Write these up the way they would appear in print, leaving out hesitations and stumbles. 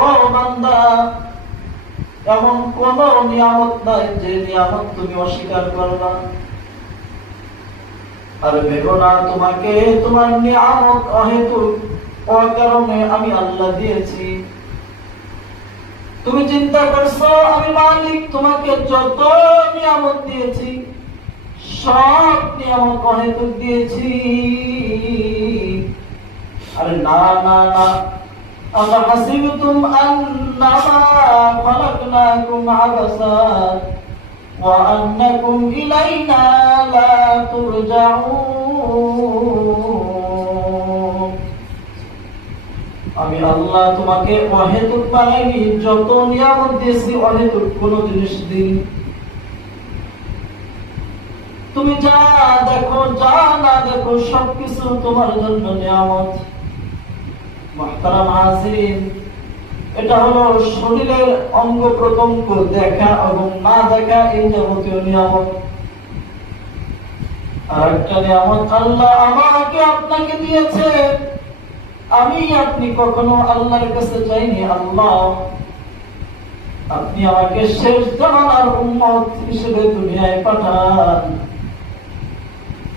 ও বান্দা, এমন কোন নিয়ামত নাই যে নিয়ামত তুমি অস্বীকার করবা। আর ভেবো না তোমাকে তোমার নিয়ামত অহেতুক অকারণে আমি আল্লাহ দিয়েছি। তুমি চিন্তা করছো আমি মালিক তোমাকে যত নিয়ামত দিয়েছি সব নিয়ামত অহেতুক দিয়েছি। আরে না না না, আম হাসিবতুম আন্নামা খালাকনাকুম আবাসা ওয়া আন্নাকুম ইলাইনা লা তুরজাউন। আমি আল্লাহ তোমাকে অহেতুক বানাইনি, যত নিয়ামত দিয়েছি অহেতুক কোন জিনিস দিই। তুমি যা দেখো যা না দেখো সবকিছু তোমার জন্য নিয়ামত। মুহতারাম হাজিরিন, এটা হলো শরীরের অঙ্গ প্রত্যঙ্গ দেখা এবং না দেখা, এই যাবতীয় নিয়ামত। আর একটা নিয়ামত আল্লাহ আমাকে আপনাকে দিয়েছে। আমি আপনি কখনো আল্লাহর কাছে চাইনি, আল্লাহ আপনি আমাকে শেষ জামানার উম্মত হিসেবে দুনিয়ায় পাঠান।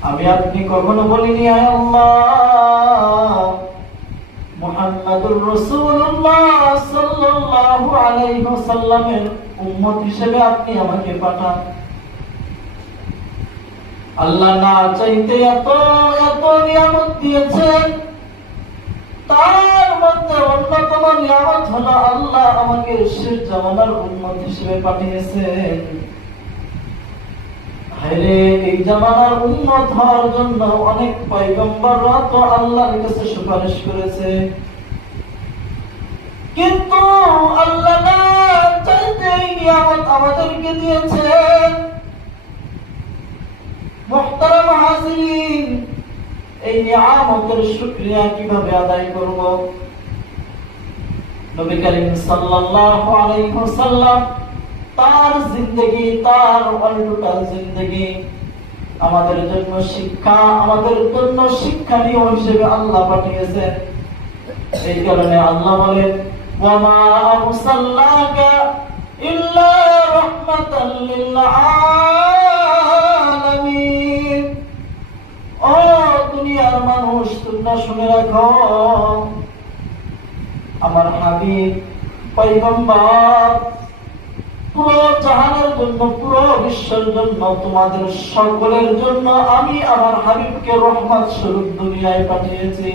আমি আপনি কখনো বলিনি আয় আল্লাহ মুহাম্মাদুর রাসূলুল্লাহ সাল্লাল্লাহু আলাইহি ওয়াসাল্লামের উম্মত হিসেবে আপনি আমাকে পাঠান। আল্লাহ না চাইতে এত এত নিয়ামত দিয়েছেন, তার মধ্যে অন্যতম নিয়ামত হলো আল্লাহ আমাকে শেষ জামানার উম্মত হিসেবে পাঠিয়েছেন। হায়রে, এই জামানার উম্মত হওয়ার জন্য অনেক পয়গম্বররা তো আল্লাহর কাছে সুপারিশ করেছে, কিন্তু আল্লাহ না চাইতে এই নিয়ামত আমাদেরকে দিয়েছেন। মুহতারাম হাজিরিন, এই নিয়ামতের শুকরিয়া কিভাবে আদায় করব? নবী করিম সাল্লাল্লাহু আলাইহি ওয়াসাল্লাম তার জিন্দেগি, তার টোটাল জিন্দেগি আমাদের জন্য শিক্ষা, আমাদের জন্য শিক্ষণীয় হিসেবে আল্লাহ পাঠিয়েছেন। এই কারণে আল্লাহ বলেন, ওয়া মা আরসালনাকা ইল্লা রাহমাতাল লিল আলামিন। ও দুনিয়ার মানুষ, তোমরা শুনে রাখো, আমার হাবিব পয়গম্বর পুরো জাহানের জন্য, পুরো বিশ্বের জন্য, তোমাদের সকলের জন্য আমি আমার হাবিবকে রহমত স্বরূপ দুনিয়ায় পাঠিয়েছি।